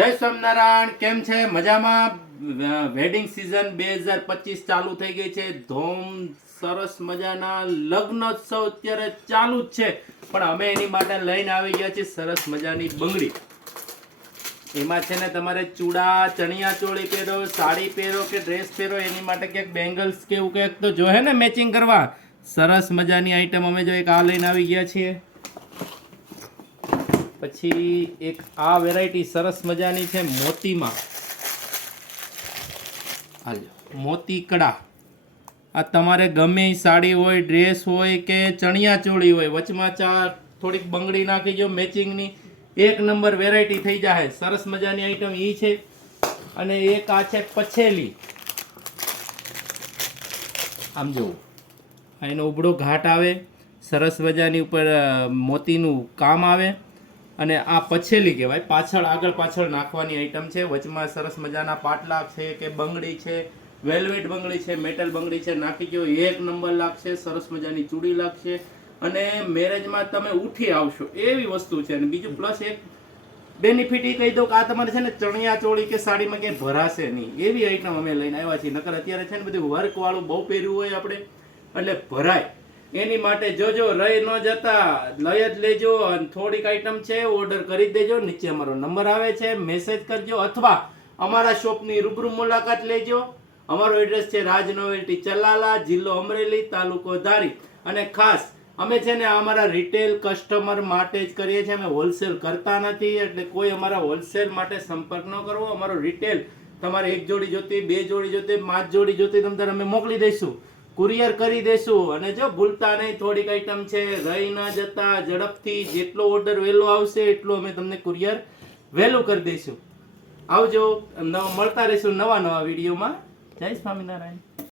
જય સ્વામિનારાયણ. કેમ છે? મજામાં? વેડિંગ સિઝન 2025 ચાલુ થઈ ગઈ છે. ધૂમ સરસ મજાના લગ્નોત્સવ અત્યારે ચાલુ જ છે, પણ અમે એની માટે લઈને આવી ગયા છીએ સરસ મજાની બંગડી. એમાં છે ને તમારે ચૂડા, ચણિયા ચોળી પહેરો, સાડી પહેરો કે ડ્રેસ પહેરો, એની માટે ક્યાંક બેંગલ્સ કે એવું કંઈક તો જોહે ને મેચિંગ કરવા. સરસ મજાની આઈટમ અમે જો એક આ લઈને આવી ગયા છીએ. પછી એક આ વેરાયટી સરસ મજાની છે મોતીમાં. હાલો, મોતી કડા. આ તમારે ગમે એ સાડી હોય, ડ્રેસ હોય કે ચણિયા ચોળી હોય, વચમાં થોડીક બંગડી નાખી જો મેચિંગની, એક નંબર વેરાયટી થઈ જાય. સરસ મજાની આઈટમ એ છે. અને એક આ છે પછેલી. આમ જોવું, એનો ઉબળો ઘાટ આવે, સરસ મજાની ઉપર મોતીનું કામ આવે. અને આ પછેલી કહેવાય. પાછળ આગળ પાછળ નાખવાની આઈટમ છે. વચમાં સરસ મજાના પાટલા છે કે બંગડી છે, વેલ્વેટ બંગડી છે, મેટલ બંગડી છે, નાખી ગયો એક નંબર લાગશે. સરસ મજાની ચૂડી લાગશે અને મેરેજમાં તમે ઉઠી આવશો એવી વસ્તુ છે. અને બીજું પ્લસ એક બેનિફિટ એ કહી દઉં કે આ તમારે છે ને ચણિયા ચોળી કે સાડીમાં ક્યાંય ભરાશે નહીં એવી આઈટમ અમે લઈને આવ્યા છીએ. નકર અત્યારે છે ને બધું વર્ક વાળું બહુ પહેર્યું હોય આપણે, એટલે ભરાય. એની માટે જોજો, રહી ન જતા, લઈ જ લેજો. અને થોડીક આઈટમ છે, ઓર્ડર કરી દેજો. નીચે અમારો નંબર આવે છે, મેસેજ કરજો અથવા અમારા શોપની રૂબરૂ મુલાકાત લેજો. અમારો એડ્રેસ છે રાજ નોવેલ્ટી ચલાલા, જિલ્લો અમરેલી, તાલુકો ધારી. અને ખાસ અમે છે ને અમારા રિટેલ કસ્ટમર માટે જ કરીએ છીએ, અમે હોલસેલ કરતા નથી. એટલે કોઈ અમારા હોલસેલ માટે સંપર્ક ન કરવો. અમારો રિટેલ તમારે એક જોડી જોતી, બે જોડી જોતી, 5 જોડી જોતી, તમને અમે મોકલી દઈશું, કુરિયર કરી દેશું. અને જો ભૂલતા નહીં, થોડીક આઈટમ છે, રહી ના જતા, ઝડપથી જેટલો ઓર્ડર વહેલો આવશે એટલો અમે તમને કુરિયર વહેલું કરી દઈશું. આવજો. મળતા રહીશું નવા વિડીયોમાં. જય સ્વામિનારાયણ.